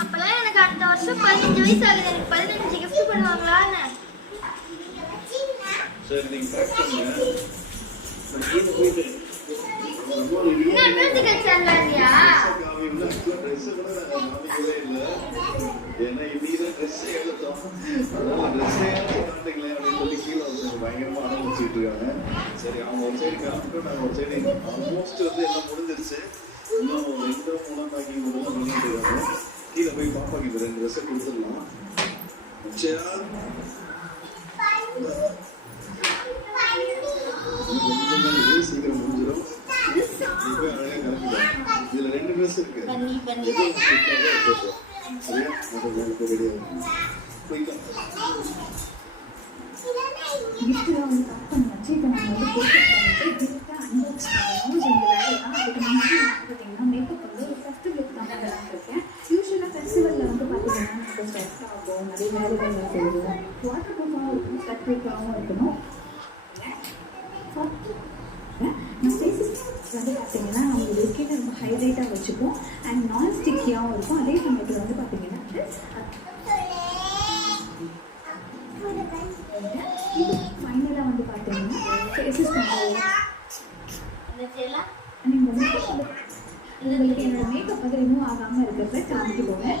அப்பெல்லாம் எனக்கு அடுத்த வருஷம் பதினஞ்சு வயசு ஆகுது. எனக்கு பதினஞ்சு கிஃப்ட் பண்ணுவாங்களான்னு. சரி இன்னும் மியூசிக்கல் சேனல் இல்லையா? ஏன்னா இன்னைக்கு தான் ட்ரெஸ் எடுத்தோம். அதனால ட்ரெஸ்ஸே காட்டுங்களேன் அப்படின்னு சொல்லி கீழே வந்து பயங்கரமா ஆரம்பிச்சுட்டு இருக்காங்க. சரி அவங்க ஒரு சைடு கிளம்பிட்டு நாங்கள் ஒரு சைடு ஆல்மோஸ்ட் வந்து எல்லாம் முடிஞ்சிருச்சு. இன்னும் ரெண்டு மூணாம் பேக்கிங் மட்டும் தான் பண்ணிட்டு இருக்காங்க. கீழே போய் பாப்பாக்கு இப்போ ரெண்டு ட்ரெஸ்ஸை கொடுத்துடலாம். அச்சயா சீக்கிரம் முடிஞ்சிடும் நீ போய் கிளம்பிடும் ரெண்டு ட்ரெஸ் இருக்கு சரியா அது இப்போ நம்ம வந்து இருக்கணும். நான் ஃபேஸஸ் வந்து பார்த்தீங்கன்னா நம்மளுடைய ஸ்கின் ரொம்ப ஹைலைட்டாக வச்சுப்போம். அண்ட் நான் ஸ்டிக்கியாகவும் இருக்கும். அதே சமயத்தில் வந்து பார்த்தீங்கன்னா இது ஃபைனலாக வந்து பார்த்தீங்கன்னா ஃபேஸஸ் நீங்கள் மேக்கப் வந்து உங்களுக்கு என்னோட மேக்கப் வந்து ரிமூவ் ஆகாமல் இருக்கிறத காமிக்க போவேன்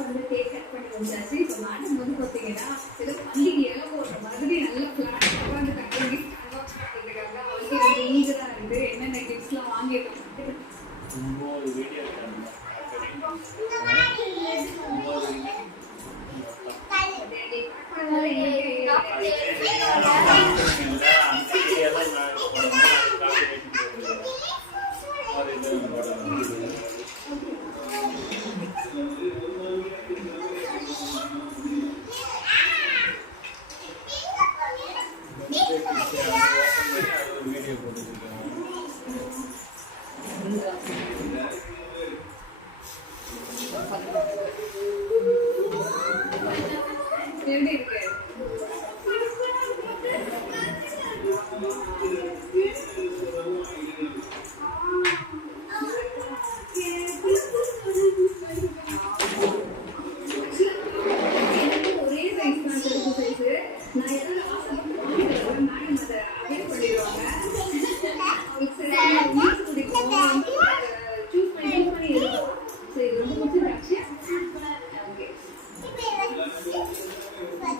வந்து டேக் கட் பண்ணி வச்சாச்சு. இப்போ மேடம் வந்து பார்த்தீங்கன்னா ஏதோ பண்டிகையெல்லாம் போடுற மாதிரி நல்ல பிளான் உட்காந்து கட்டி பண்ணி அன்பாக்ஸ் பண்ணுறதுக்காக ரொம்ப ஈஸியாக இருக்குது என்னென்ன கிஃப்ட்ஸ்லாம் வாங்கியிருக்கோம் இன்னொரு நான் எதாவது ஆசைப்பட்டு பண்ணிடுவாங்க.